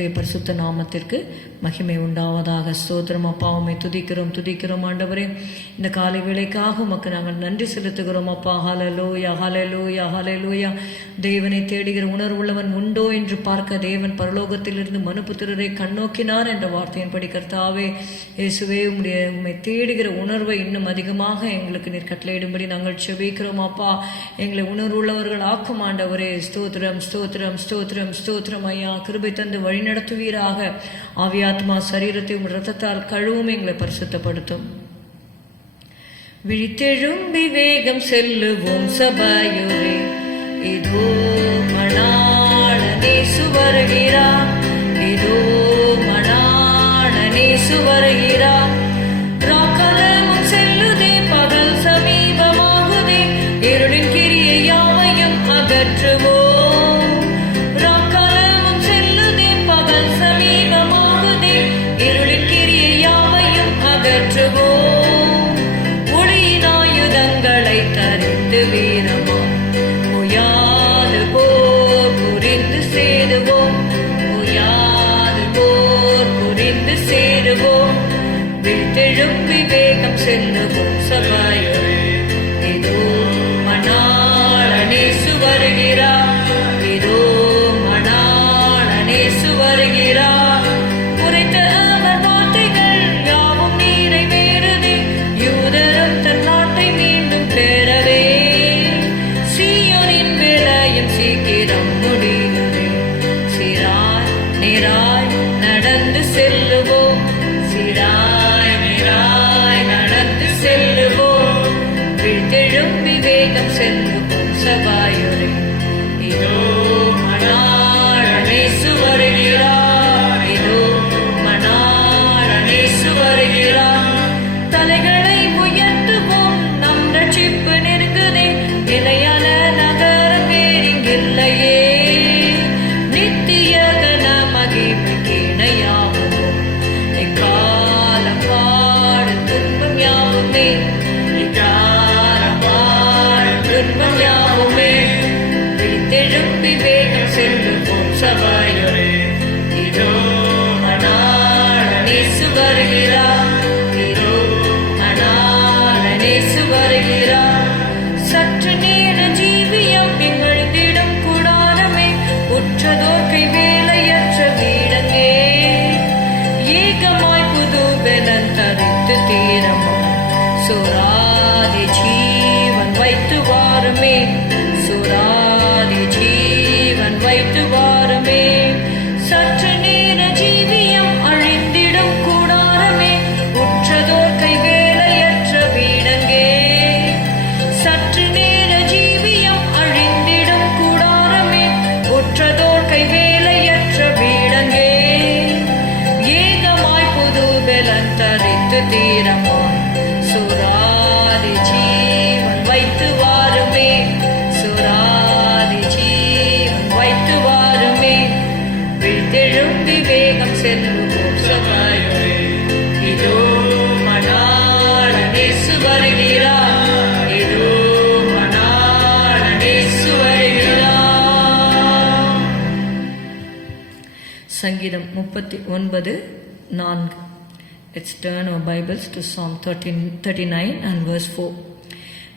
கர்த்தருடைய பரிசுத்த நாமத்திற்கு மகிமை உண்டாவதாக. ஸ்தோத்திரம் அப்பா, உம்மை துதிக்கிறோம் ஆண்டவரே. இந்த காலை வேளைக்காக உமக்கு நாங்கள் நன்றி செலுத்துகிறோம் அப்பா. ஹல்லேலூயா ஹல்லேலூயா ஹல்லேலூயா. தேவனை தேடுகிற உணர்வுள்ளவன் உண்டோ என்று பார்க்க தேவன் பரலோகத்திலிருந்து மனுபுத்திரரை கண்ணோக்கினார் என்ற வார்த்தையின்படி கர்த்தாவே இயேசுவே, உம்மை தேடுகிற உணர்வை இன்னும் அதிகமாக எங்களுக்கு நீர் கட்டளையிடும்படி நாங்கள் செபிக்கிறோம் அப்பா. எங்களை உணர்வுள்ளவர்கள் ஆக்கும் ஆண்டவரே. ஸ்தோத்திரம் ஸ்தோத்திரம் ஸ்தோத்திரம் ஸ்தோத்திரம் ஐயா. கிருபை தந்து வழிநடத்துவீராக. ஆவியாத்மா சரீரத்தை உம் இரத்தத்தால் கழுவும், எங்களை பரிசுத்தப்படுத்தும். விழித்தெழும்பி வேகம் செல்லுவோம் சபையோரே, இதோ மணாளனேசு வருகிறார், இதோ மணாளனேசு வருகிறார். ராக்காலமும் செல்லுதே, பகல் சமீபமாகுதே, இருளின் கிரியை யாவையும் அகற்றுவோம். விழித்தெழும்பி வேகம் செல்லுவோம் சபையோரே, இதோ மணாளனேசு வருகிறார், இதோ மணாளனேசு வருகிறார். உரைத்த அவர் வார்த்தைகள் யாவும் நிறைவேறுதே, யூதரும் தன் நாட்டை மீண்டும் பெறவே. சீயோனின் வேலையும் சீக்கிரம் முடியுதே, சீராய் நேராய் நடந்து செல்லுவோம், சீராய் நேராய் நடந்து செல்லுவோம். விழித்தெழும்பி வேகம் செல்லுவோம் சபையோரே, இதோ மணாளனேசு வருகிறார், இதோ மணாளனேசு வருகிறார். தலைகளை உயர்த்துவோம், நம் ரட்சிப்பு நெருங்குதே, நிலையான நகரம் வேறிங்கில்லையே. நித்திய கன மகிமைக்கு இணையாகும் இக்காலம் பாடும் துன்பம் யாவுமே, இக்காலம் பாடும் துன்பம் யாவுமே. விழித்தெழும்பி வேகம் செல்லுவோம் சபையோரே, இதோ மணாளனேசு வருகிறார், இதோ மணாளனேசு வருகிறார். சற்று நேர ஜீவியம் எங்களிடம் கூடாரமே, உற்றதோர்க்கை வேலையற்ற வீடங்கே. ஏகமாய் புது பெலன் தரித்து தீரமா, சோராதி ஜீவன் வைத்து வாருமே, சோராதி ஜீவன் வைத்து வாருமே. சற்று நேர ஜீவியம் அழிந்திடும் கூடாரமே, உற்றதோர்க்கை வேலையற்ற வீடங்கே. சற்று நேர ஜீவியம் அழிந்திடும் கூடாரமே, உற்றதோர்க்கை வேலையற்ற வீடங்கே. ஏகமாய் புது பெலன் தரித்து தீரமா, சூராதி ஜீவன் வைத்து வாருமே, சூராதி ஜீவன் வைத்து வாருமே. விழித்தெழும்பி வேகம் செல்லுவோம் சபையோரே, இதோ மணாளனேசு வருகிறார், இதோ மணாளனேசு வருகிறார். சங்கீதம் 39:4. Let's turn our Bibles to Psalm 39 and verse 4.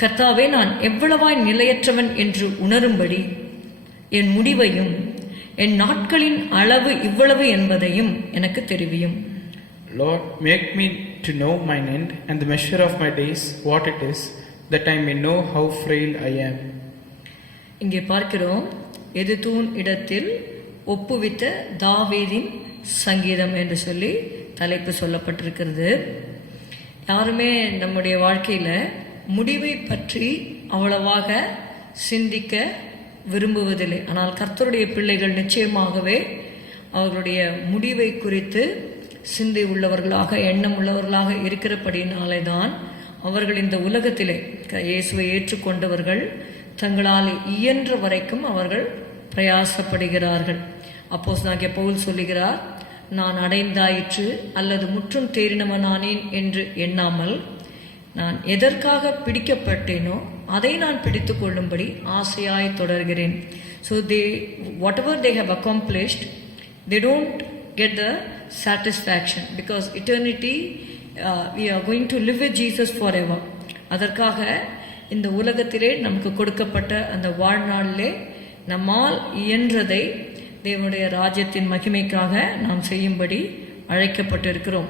கர்த்தாவே, நான் எவ்வளவாய் நிலையற்றவன் என்று உணரும்படி என் முடிவையும் என் நாட்களின் அளவு இவ்வளவு என்பதையும் எனக்கு தெரிவியும். Lord, make me to know mine end and the measure of my days, what it is, that I may know how frail I am. இங்கே பார்க்கிறோம், எதுதூன் இடத்தில் ஒப்புவித்த தாவீதின் சங்கீதம் என்று சொல்லி தலைப்பு சொல்லப்பட்டிருக்கிறது. யாருமே நம்முடைய வாழ்க்கையில முடிவை பற்றி அவ்வளவாக சிந்திக்க விரும்புவதில்லை. ஆனால் கர்த்தருடைய பிள்ளைகள் நிச்சயமாகவே அவர்களுடைய முடிவை குறித்து சிந்தை உள்ளவர்களாக, எண்ணம் உள்ளவர்களாக இருக்கிறபடினாலே தான் அவர்கள் இந்த உலகத்திலே இயேசுவை ஏற்றுக்கொண்டவர்கள் தங்களால் இயன்ற வரைக்கும் அவர்கள் பிரயாசப்படுகிறார்கள். அப்போஸ்தலனாகிய பவுல் சொல்லுகிறார், நான் அடைந்தாயிற்று அல்லது முற்றும் தேறினவனானேன் என்று எண்ணாமல் நான் எதற்காக பிடிக்கப்பட்டேனோ அதை நான் பிடித்து கொள்ளும்படி ஆசையாய் தொடர்கிறேன். So whatever they have accomplished, they don't get the satisfaction, because eternity we are going to live with Jesus forever. அதற்காக இந்த உலகத்திலே நமக்கு கொடுக்கப்பட்ட அந்த வாழ்நாளிலே நம்மால் இயன்றதை தேவனுடைய ராஜ்யத்தின் மகிமைக்காக நாம் செய்யும்படி அழைக்கப்பட்டிருக்கிறோம்.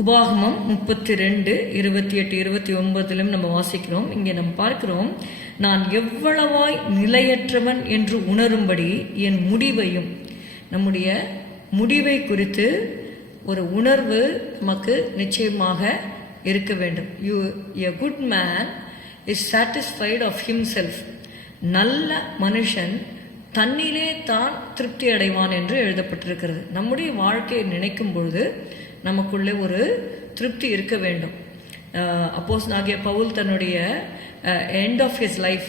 உபாகமம் 32, 28, 29 நம்ம வாசிக்கிறோம். இங்கே நம்ம பார்க்கிறோம், நான் எவ்வளவாய் நிலையற்றவன் என்று உணரும்படி என் முடிவையும், நம்முடைய முடிவை குறித்து ஒரு உணர்வு நமக்கு நிச்சயமாக இருக்க வேண்டும். A good man is satisfied of himself. நல்ல மனுஷன் தன்னிலே தான் திருப்தி அடைவான் என்று எழுதப்பட்டிருக்கிறது. நம்முடைய வாழ்க்கையை நினைக்கும் பொழுது நமக்குள்ளே ஒரு திருப்தி இருக்க வேண்டும். அப்போஸ்தலனாகிய பவுல் தன்னுடைய எண்ட் ஆஃப் ஹிஸ் லைஃப்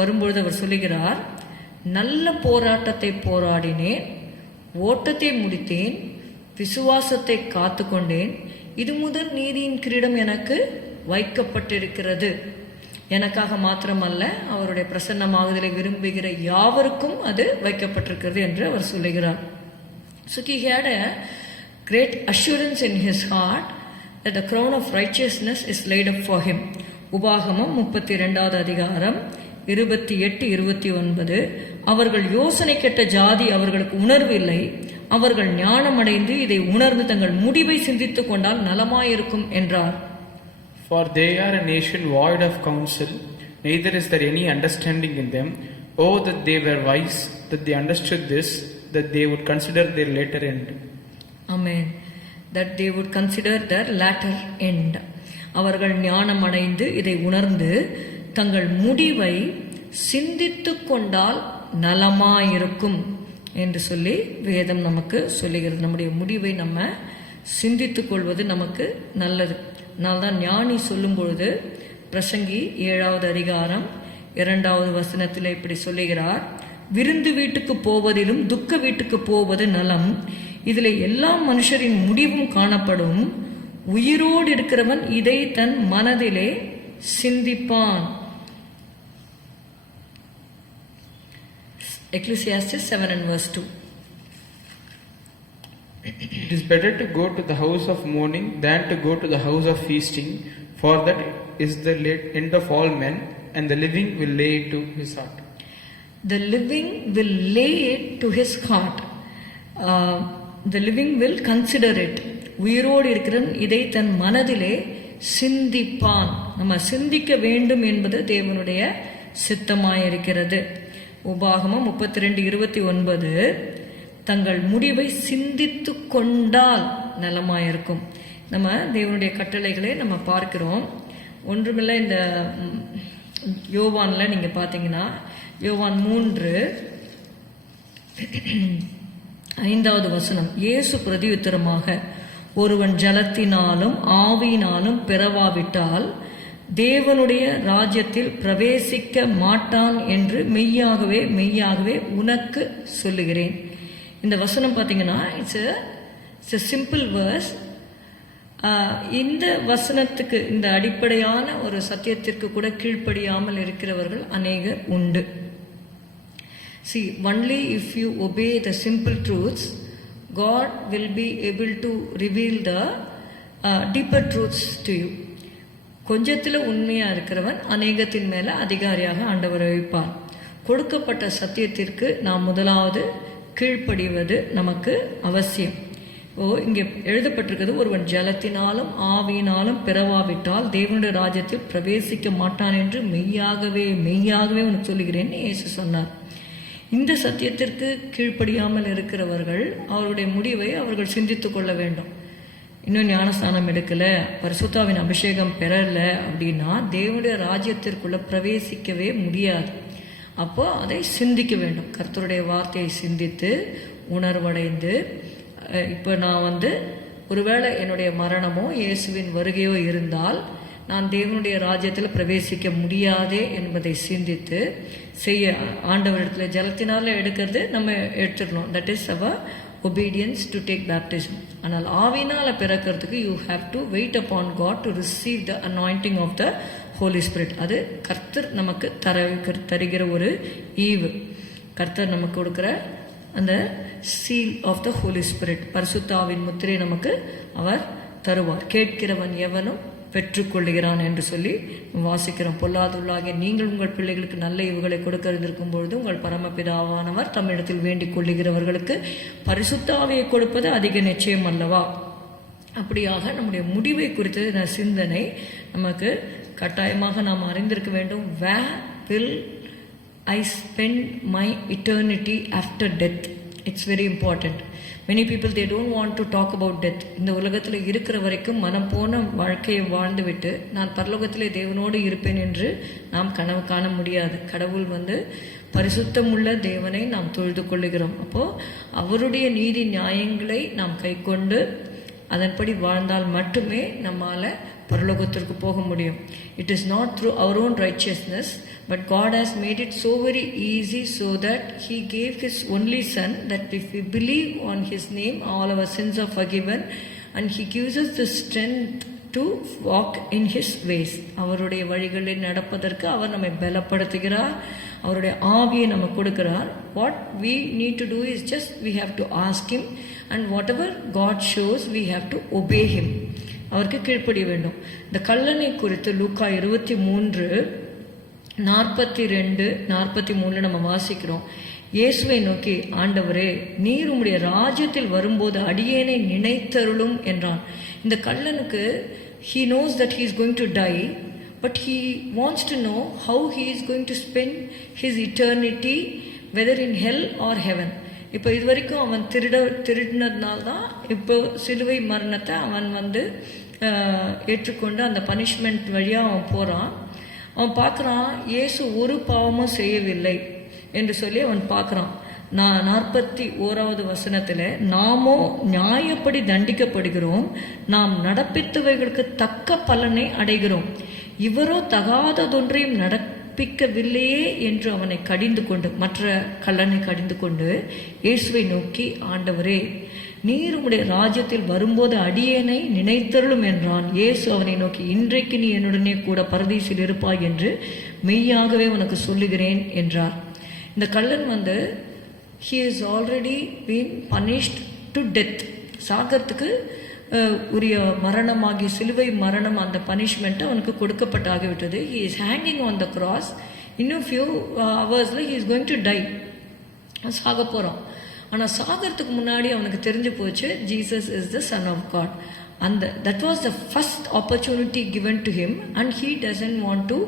வரும்பொழுது அவர் சொல்லுகிறார், நல்ல போராட்டத்தை போராடினேன், ஓட்டத்தை முடித்தேன், விசுவாசத்தை காத்து கொண்டேன், இது முதல் நீதியின் கிரீடம் எனக்கு வைக்கப்பட்டிருக்கிறது. எனக்காக மாத்திரமல்ல, அவருடைய பிரசன்னமாகுதலை விரும்புகிற யாவருக்கும் அது வைக்கப்பட்டிருக்கிறது என்று அவர் சொல்லுகிறார். So he had a great assurance in his heart that the crown of righteousness is laid up for him. உபாகமம் 32வது அதிகாரம் 28, 29. அவர்கள் யோசனை கெட்ட ஜாதி, அவர்களுக்கு உணர்வு இல்லை, அவர்கள் ஞானமடைந்து இதை உணர்ந்து தங்கள் முடிவை சிந்தித்துக் கொண்டால் நலமாயிருக்கும் என்றார். For they are a nation void of counsel, neither is there any understanding in them. Oh, that they were wise, that they understood this, that they would consider their later end. Amen. That they would consider their latter end. அவர்கள் ஞானம் அடைந்து இதை உணர்ந்து தங்கள் முடிவை சிந்தித்துக் கொண்டால் நலமாயிருக்கும் என்று சொல்லி வேதம் நமக்கு சொல்லுகிறது. நம்முடைய முடிவை நம்ம சிந்தித்துக் கொள்வது நமக்கு நல்லது. அதனால்தான் ஞானி சொல்லும் பொழுது பிரசங்கி 7வது அதிகாரம் 2வது வசனத்தில் இப்படி சொல்லுகிறார், விருந்து வீட்டுக்கு போவதிலும் துக்க வீட்டுக்கு போவது நலம், இதில் எல்லா மனுஷரின் முடிவும் காணப்படும், உயிரோடு இருக்கிறவன் இதை தன் மனதிலே சிந்திப்பான். Ecclesiastes 7 and verse 2. It is better to go to the house of mourning than to go to the house of feasting, for that is the end of all men, and the living will lay it to his heart. The living will lay it to his heart. The living will consider it. உயிரோடு இருக்கிறவன் இதை தன் மனதிலே சிந்திப்பான். நம்ம சிந்திக்க வேண்டும் என்பது தேவனுடைய சித்தமாயிருக்கிறது. உபாகமம் 32, 29. தங்கள் முடிவை சிந்தித்து கொண்டால் நலமாயிருக்கும். நம்ம தேவனுடைய கட்டளைகளை நம்ம பார்க்கிறோம். ஒன்றுமில்லை, இந்த யோவான்ல நீங்க பார்த்தீங்கன்னா யோவான் 3, 5வது வசனம், இயேசு பிரதியுத்தரமாக, ஒருவன் ஜலத்தினாலும் ஆவியினாலும் பிறவாவிட்டால் தேவனுடைய ராஜ்யத்தில் பிரவேசிக்க மாட்டான் என்று மெய்யாகவே மெய்யாகவே உனக்கு சொல்லுகிறேன். இந்த வசனம் பார்த்தீங்கன்னா இட்ஸ் a simple verse. இந்த வசனத்துக்கு, இந்த அடிப்படையான ஒரு சத்தியத்திற்கு கூட கீழ்ப்படியாமல் இருக்கிறவர்கள் அநேகர் உண்டு. See, only if you obey the simple truths, God will be able to reveal the deeper truths to you. கொஞ்சத்தில் உண்மையா இருக்கிறவன் அநேகத்தின் மேல அதிகாரியாக ஆண்டவர் வைப்பார். கொடுக்கப்பட்ட சத்தியத்திற்கு நாம் முதலாவது கீழ்ப்படிவது நமக்கு அவசியம். இங்கே எழுதப்பட்டிருக்கிறது, ஒருவன் ஜலத்தினாலும் ஆவியினாலும் பிறவாவிட்டால் தேவனுடைய ராஜ்யத்தில் பிரவேசிக்க மாட்டான் என்று மெய்யாகவே மெய்யாகவே உனக்கு சொல்லுகிறேன் இயேசு சொன்னார். இந்த சத்தியத்திற்கு கீழ்ப்படியாமல் இருக்கிறவர்கள் அவருடைய முடிவை அவர்கள் சிந்தித்துக் கொள்ள வேண்டும். இன்னும் ஞானஸ்தானம் எடுக்கல, பரிசுத்தாவின் அபிஷேகம் பெறல அப்படின்னா தேவனுடைய ராஜ்யத்திற்குள்ள பிரவேசிக்கவே முடியாது. அப்போ அதை சிந்திக்க வேண்டும். கர்த்தருடைய வார்த்தையை சிந்தித்து உணர்வடைந்து, இப்போ நான் ஒருவேளை என்னுடைய மரணமோ இயேசுவின் வருகையோ இருந்தால் நான் தேவனுடைய ராஜ்யத்தில் பிரவேசிக்க முடியாதே என்பதை சிந்தித்து செய்ய ஆண்டவரிடத்தில் ஜலத்தினால எடுக்கிறது நம்ம எடுத்துடணும். தட் இஸ் அவர் obedience to take baptism. ஆனால் ஆவியினால பிறக்கிறதுக்கு you have to wait upon God to receive the anointing of the Holy Spirit. அது கர்த்தர் நமக்கு தருகிற ஒரு ஈவு. கர்த்தர் நமக்கு கொடுக்கிற அந்த seal of the holy spirit, பரிசுத்தாவின் முத்திரை நமக்கு அவர் தருவார். கேட்கிறவன் எவனும் பெற்றுக்கொள்ளுகிறான் என்று சொல்லி வாசிக்கிறோம். பொல்லாதுள்ளாகிய நீங்கள் உங்கள் பிள்ளைகளுக்கு நல்ல ஈவுகளை கொடுக்கிறதிருக்கும் பொழுது உங்கள் பரமபிதாவானவர் தம்மிடத்தில் வேண்டிக் கொள்ளுகிறவர்களுக்கு பரிசுத்தாவியை கொடுப்பது அதிக நிச்சயம் அல்லவா? அப்படியாக நம்முடைய முடிவை குறித்த சிந்தனை நமக்கு கட்டாயமாக நாம் அறிந்திருக்க வேண்டும். Where will I spend my eternity after death? It's very important. Many people, they don't want to talk about death. இந்த உலகத்தில் இருக்கிற வரைக்கும் மனம் போன வாழ்க்கையை வாழ்ந்துவிட்டு நான் பரலோகத்திலே தேவனோடு இருப்பேன் என்று நாம் கனவு காண முடியாது. கடவுள் பரிசுத்தமுள்ள தேவனை நாம் தொழுது கொள்ளுகிறோம். அப்போது அவருடைய நீதி நியாயங்களை நாம் கை கொண்டு அதன்படி வாழ்ந்தால் மட்டுமே நம்மால் பரலோகத்திற்கு போக முடியும். It is not through our own righteousness, but God has made it so very easy so that He gave His only Son, that if we believe on His name, all our sins are forgiven, and He gives us the strength to walk in His ways. அவருடைய வழிகளில் நடப்பதற்கு அவர் நம்மை பலப்படுத்துகிறார், அவருடைய ஆவியை நம்ம கொடுக்கிறார். What we need to do is just we have to ask Him, and whatever God shows we have to obey Him. அவருக்கு கீழ்ப்படிய வேண்டும். இந்த கல்லணை குறித்து லூக்கா 23:42-43 நம்ம வாசிக்கிறோம். இயேசுவை நோக்கி, ஆண்டவரே, நீர் உம்முடைய ராஜ்யத்தில் வரும்போது அடியேனை நினைத்தருளும் என்றான். இந்த கல்லனுக்கு he knows that he is going to die, but he wants to know how he is going to spend his eternity, whether in hell or heaven. இப்போ இது வரைக்கும் அவன் திருடினதுனால்தான் இப்போ சிலுவை மரணத்தை அவன் ஏற்றுக்கொண்டு அந்த பனிஷ்மெண்ட் வழியாக அவன் போகிறான். அவன் பார்க்குறான், இயேசு ஒரு பாவமும் செய்யவில்லை என்று சொல்லி அவன் பார்க்குறான். 41வது வசனத்தில், நாமோ நியாயப்படி தண்டிக்கப்படுகிறோம், நாம் நடப்பித்தவைகளுக்கு தக்க பலனை அடைகிறோம், இவரோ தகாததொன்றையும் நடப்பிக்கவில்லையே என்று அவனை கடிந்து கொண்டு, மற்ற கல்லனை கடிந்து கொண்டு இயேசுவை நோக்கி, ஆண்டவரே, நீர் உம்முடைய ராஜ்யத்தில் வரும்போது அடியேனை நினைத்தருளும் என்றான். இயேசு அவனை நோக்கி, இன்றைக்கு நீ என்னுடனே கூட பரதீசில் இருப்பாய் என்று மெய்யாகவே உனக்கு சொல்லுகிறேன் என்றார். இந்த கள்ளன் he is already been punished to death. சாகத்துக்கு உரிய மரணமாகிய சிலுவை மரணம், அந்த பனிஷ்மெண்ட் அவனுக்கு கொடுக்கப்பட்டாகிவிட்டது. he is hanging on the cross. இன்னும் few hours he is going to die. சாக போகிறான். ஆனால் சாகறதுக்கு முன்னாடி அவனுக்கு தெரிஞ்சு போச்சு, Jesus is the son of God. that was the first opportunity given to him, and he doesn't want to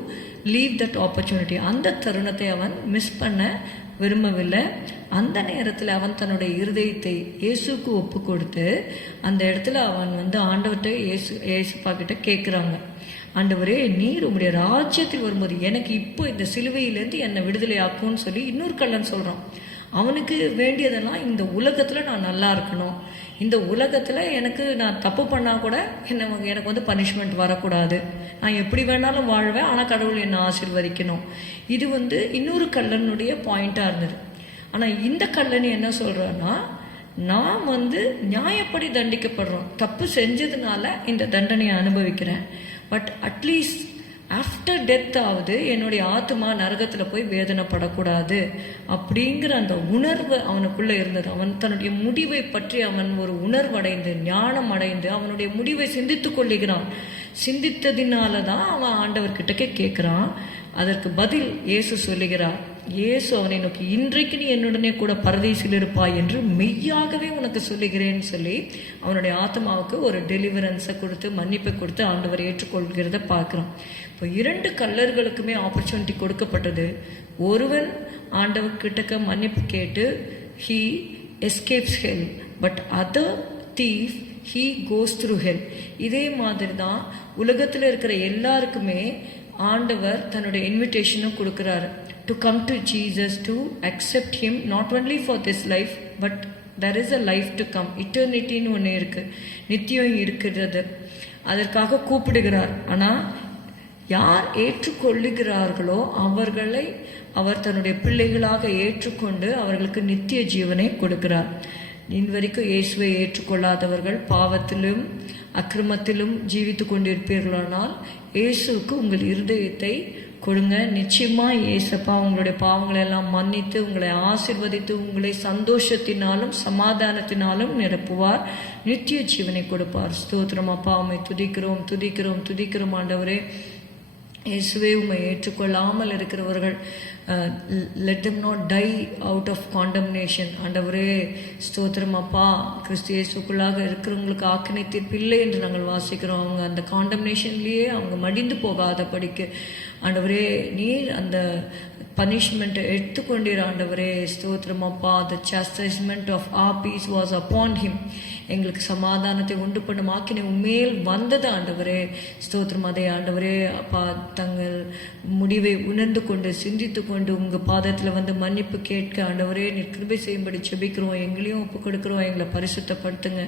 leave that opportunity. அந்த தருணத்தை அவன் மிஸ் பண்ண விரும்பவில்லை. அந்த நேரத்தில் அவன் தன்னுடைய இருதயத்தை இயேசுக்கு ஒப்பு கொடுத்து அந்த இடத்துல அவன் ஆண்டவர்கிட்ட இயேசுப்பா கிட்ட கேட்குறாங்க, ஆண்டவரே, நீர் உம்முடைய ராஜ்யத்தில் வரும்போது எனக்கு இப்போ இந்த சிலுவையிலேருந்து என்னை விடுதலை ஆக்கும்னு சொல்லி இன்னொரு கள்ளன் சொல்கிறான். அவனுக்கு வேண்டியதெல்லாம் இந்த உலகத்தில் நான் நல்லா இருக்கணும், இந்த உலகத்தில் நான் தப்பு பண்ணால் கூட எனக்கு பனிஷ்மெண்ட் வரக்கூடாது, நான் எப்படி வேணாலும் வாழ்வேன், ஆனால் கடவுள் என்னை ஆசீர்வதிக்கணும். இது இன்னொரு கள்ளனுடைய பாயிண்டாக இருந்தது. ஆனால் இந்த கள்ளன் என்ன சொல்கிறான்னா, நான் நியாயப்படி தண்டிக்கப்படுறோம், தப்பு செஞ்சதுனால இந்த தண்டனையை அனுபவிக்கிறேன், பட் அட்லீஸ்ட் ஆஃப்டர் டெத் ஆகுது என்னுடைய ஆத்மா நரகத்தில் போய் வேதனைப்படக்கூடாது அப்படிங்கிற அந்த உணர்வு அவனுக்குள்ளே இருந்தது. அவன் தன்னுடைய முடிவை பற்றி அவன் ஒரு உணர்வடைந்து ஞானம் அடைந்து அவனுடைய முடிவை சிந்தித்து கொள்ளுகிறான். சிந்தித்ததினால தான் அவன் ஆண்டவர்கிட்டக்கே கேட்குறான். அதற்கு பதில் இயேசு சொல்லுகிறார். இயேசு அவனை நோக்கி, இன்றைக்கு நீ என்னுடனே கூட பரதீசில் இருப்பாய் என்று மெய்யாகவே உனக்கு சொல்லுகிறேன்னு சொல்லி அவனுடைய ஆத்மாவுக்கு ஒரு டெலிவரன்ஸை கொடுத்து மன்னிப்பை கொடுத்து ஆண்டவர் ஏற்றுக்கொள்கிறத பார்க்குறோம். இப்போ 2 கள்ளர்களுக்குமே ஆப்பர்ச்சுனிட்டி கொடுக்கப்பட்டது. ஒருவன் ஆண்டவர்கிட்டக்க மன்னிப்பு கேட்டு he escapes hell, but other thief he goes through hell. இதே மாதிரி தான் உலகத்தில் இருக்கிற எல்லாருக்குமே ஆண்டவர் தன்னுடைய இன்விடேஷனும் கொடுக்குறாரு. To come to Jesus, to accept Him, not only for this life, but there is a life to come. Eternity-ன்னு ஒன்று இருக்குது, நித்தியம் இருக்கிறது, அதற்காக கூப்பிடுகிறார். ஆனால் யார் ஏற்றுக்கொள்ளுகிறார்களோ அவர்களை அவர் தன்னுடைய பிள்ளைகளாக ஏற்றுக்கொண்டு அவர்களுக்கு நித்திய ஜீவனை கொடுக்கிறார். இன்வரைக்கும் இயேசுவை ஏற்றுக்கொள்ளாதவர்கள் பாவத்திலும் அக்கிரமத்திலும் ஜீவித்து கொண்டிருப்பீர்களானால் இயேசுவுக்கு உங்கள் இருதயத்தை கொடுங்க. நிச்சயமா ஏசப்பா உங்களுடைய பாவங்களை எல்லாம் மன்னித்து உங்களை ஆசீர்வதித்து உங்களை சந்தோஷத்தினாலும் சமாதானத்தினாலும் நிரப்புவார். நித்திய ஜீவனை கொடுப்பார். ஸ்தோத்திரம் அப்பா, உம்மை துதிக்கிறோம் துதிக்கிறோம் துதிக்கிறோம் ஆண்டவரே. இயேசுவே, உம்மை ஏற்றுக்கொள்ளாமல் இருக்கிறவர்கள் let them not die out of condemnation. ஆண்டவரே ஸ்தோத்திரம் அப்பா, கிறிஸ்து இயேசுக்குள்ளாக இருக்கிறவங்களுக்கு ஆக்கினை தீர்ப்பு இல்லை என்று நாங்கள் வாசிக்கிறோம். அவங்க அந்த காண்டம்னேஷன்லேயே அவங்க மடிந்து போகாத படிக்க ஆண்டவரே நீர் அந்த பனிஷ்மெண்ட்டை எடுத்துக்கொண்டீர் ஆண்டவரே. ஸ்தோத்திரம் அப்பா, the chastisement of our peace was upon him. எங்களுக்கு சமாதானத்தை உண்டு பண்ணும் ஆக்கினை உண்மையில் வந்தது ஆண்டவரே. ஸ்தோத்திரம். அதே ஆண்டவரே அப்பா, தங்கள் முடிவை உணர்ந்து கொண்டு சிந்தித்து கொண்டு உங்கள் பாதத்தில் வந்து மன்னிப்பு கேட்க ஆண்டவரே நீர் கிருபை செய்யும்படி செபிக்கிறோம். எங்களையும் ஒப்பு கொடுக்கிறோம். எங்களை பரிசுத்தப்படுத்துங்க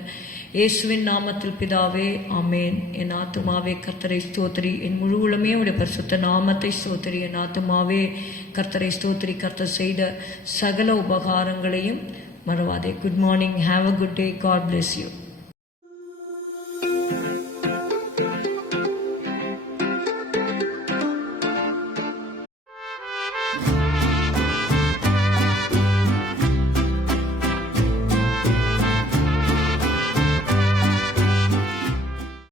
இயேசுவின் நாமத்தில் பிதாவே, ஆமேன். என் ஆத்துமாவே கர்த்தரை ஸ்தோத்திரி, என் முழு உளமே உடைய பரிசுத்த நாமத்தை ஸ்தோத்திரி. என் ஆத்துமாவே கர்த்தரை ஸ்தோத்திரி. கர்த்தர் செய்த சகல உபகாரங்களையும் மறவாதே. Good morning. Have a good day. God bless you.